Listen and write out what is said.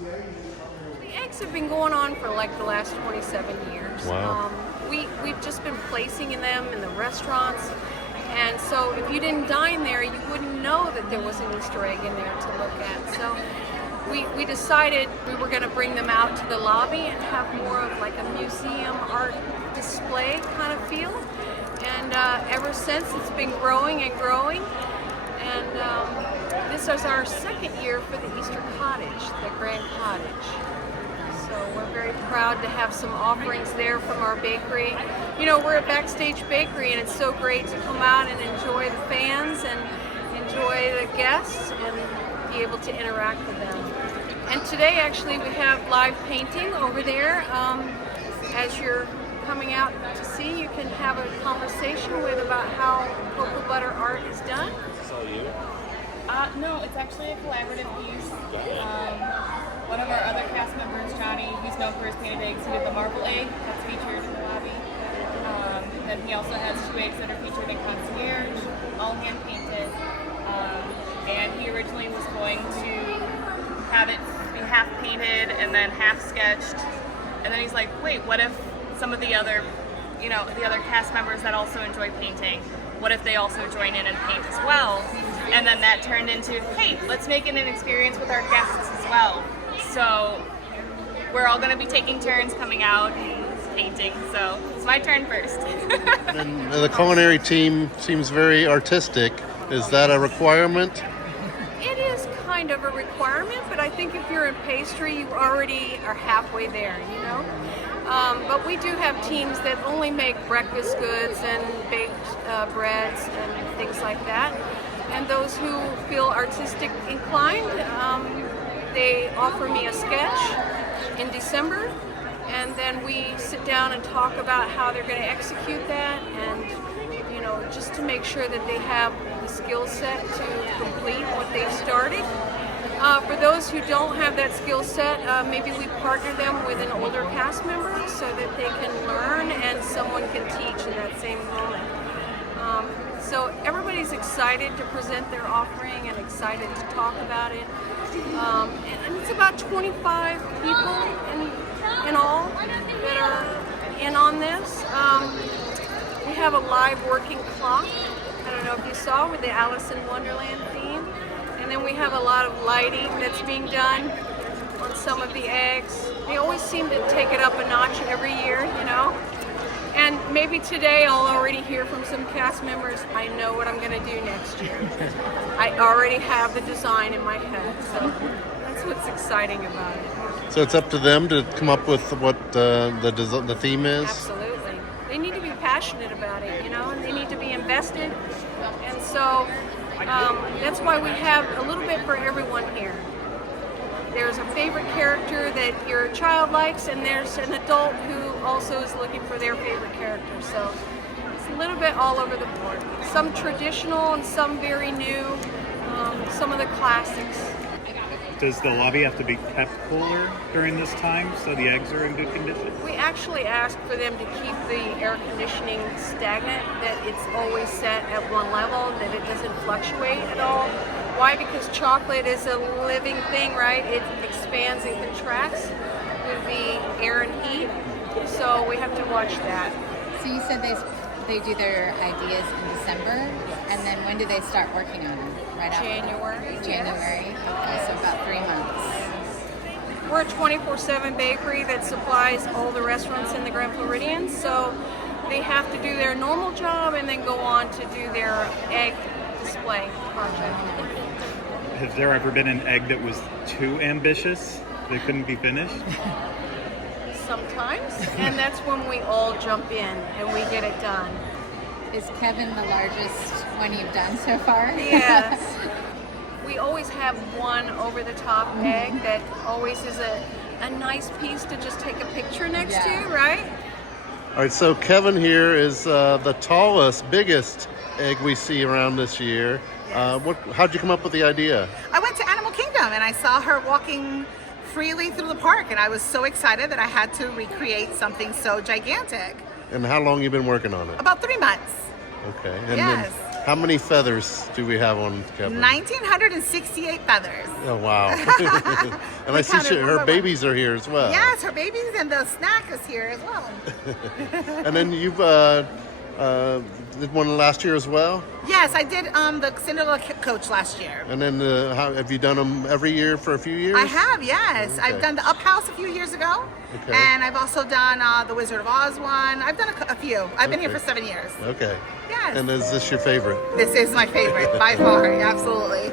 The eggs have been going on for like the last 27 years. Wow. We've just been placing in them in the restaurants. And so if you didn't dine there, you wouldn't know that there was an Easter egg in there to look at. So we decided we were going to bring them out to the lobby and have more of like a museum art display kind of feel. And ever since, it's been growing and growing. And this is our second year for the Easter Cottage, the Grand Cottage. So we're very proud to have some offerings there from our bakery. You know, we're a backstage bakery, and it's so great to come out and enjoy the fans and enjoy the guests and be able to interact with them. And today, actually, we have live painting over there. As you're coming out to see, you can have a conversation with about how cocoa butter art is done. Is this all you? No, it's actually a collaborative piece. One of our other cast members, Johnny, he's known for his painted eggs. He did the marble egg that's featured in the lobby. Then he also has 2 eggs that are featured in Concierge, all hand painted. And he originally was going to have it be half painted and then half sketched. And then he's like, wait, what if some of the other, the other cast members that also enjoy painting, what if they also join in and paint as well? And then that turned into, hey, let's make it an experience with our guests as well. So we're all going to be taking turns coming out and painting. So it's my turn first. And the culinary team seems very artistic. Is that a requirement? It is kind of a requirement, but I think if you're in pastry, you already are halfway there, you know? But we do have teams that only make breakfast goods and baked breads and things like that. And those who feel artistic inclined, they offer me a sketch in December, and then we sit down and talk about how they're going to execute that, and just to make sure that they have the skill set to complete what they've started. For those who don't have that skill set, maybe we partner them with an older cast member so that they can learn and someone can teach in that same moment. So everybody's excited to present their offering and excited to talk about it. And it's about 25 people in all that are in on this. We have a live working clock. I don't know if you saw, with the Alice in Wonderland theme. And then we have a lot of lighting that's being done on some of the eggs. They always seem to take it up a notch every year, And maybe today I'll already hear from some cast members, I know what I'm going to do next year. I already have the design in my head, so that's what's exciting about it. So it's up to them to come up with what the theme is? Absolutely. They need to be passionate about it, and they need to be invested. And so that's why we have a little bit for everyone here. There's a favorite character that your child likes, and there's an adult who also is looking for their favorite character. So it's a little bit all over the board. Some traditional and some very new, some of the classics. Does the lobby have to be kept cooler during this time so the eggs are in good condition? We actually ask for them to keep the air conditioning stagnant, that it's always set at one level, that it doesn't fluctuate at all. Why? Because chocolate is a living thing, right? It expands and contracts with the air and heat, so we have to watch that. So you said they do their ideas in December, and then when do they start working on them? Right after January. January. Okay, so about 3 months. We're a 24/7 bakery that supplies all the restaurants in the Grand Floridian, so they have to do their normal job and then go on to do their egg display project. Has there ever been an egg that was too ambitious that couldn't be finished? Sometimes, and that's when we all jump in and we get it done. Is Kevin the largest one you've done so far? Yes. We always have one over-the-top egg that always is a nice piece to just take a picture next to, right? All right, so Kevin here is the tallest, biggest egg we see around this year. How'd you come up with the idea? I went to Animal Kingdom and I saw her walking freely through the park, and I was so excited that I had to recreate something so gigantic. And how long you been working on it? About 3 months. Okay. And Yes. then How many feathers do we have on Kevin? 1,968 feathers. Oh, wow. And I see counted one by her one. babies are here as well. Yes, her babies and the snack is here as well. And then you've did one last year as well? Yes, I did the Cinderella coach last year. And then how, have you done them every year for a few years? I have, yes. Okay. I've done the Up House a few years ago. Okay. And I've also done the Wizard of Oz one. I've done a few. I've been here for 7 years. Okay. Yes. And is this your favorite? This is my favorite by far, absolutely.